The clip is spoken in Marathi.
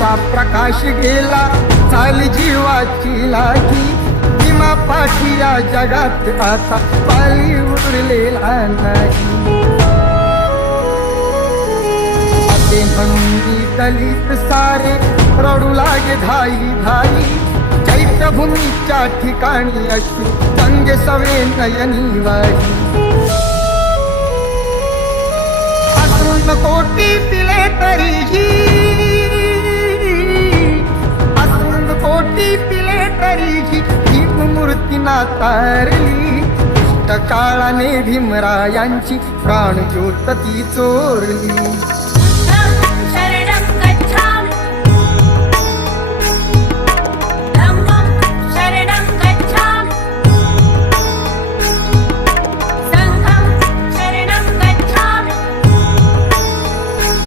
ज्योतीचा प्रकाश गेला, झाली जीवाची लागी. भीमा पाठी या जगात आता पाली उरलेला नाही. असे म्हणून दलित सारे रडू लागे धाई धाई. चैत्यभूमीच्या ठिकाणी अश्रू गंगे सवे नयनी वाही. अश्रून कोटी पिले तरीही, अश्रून कोटी पिले तरीही भीममूर्ती नातारली. दुष्ट काळाने भीमरायांची प्राणज्योत ती चोरली.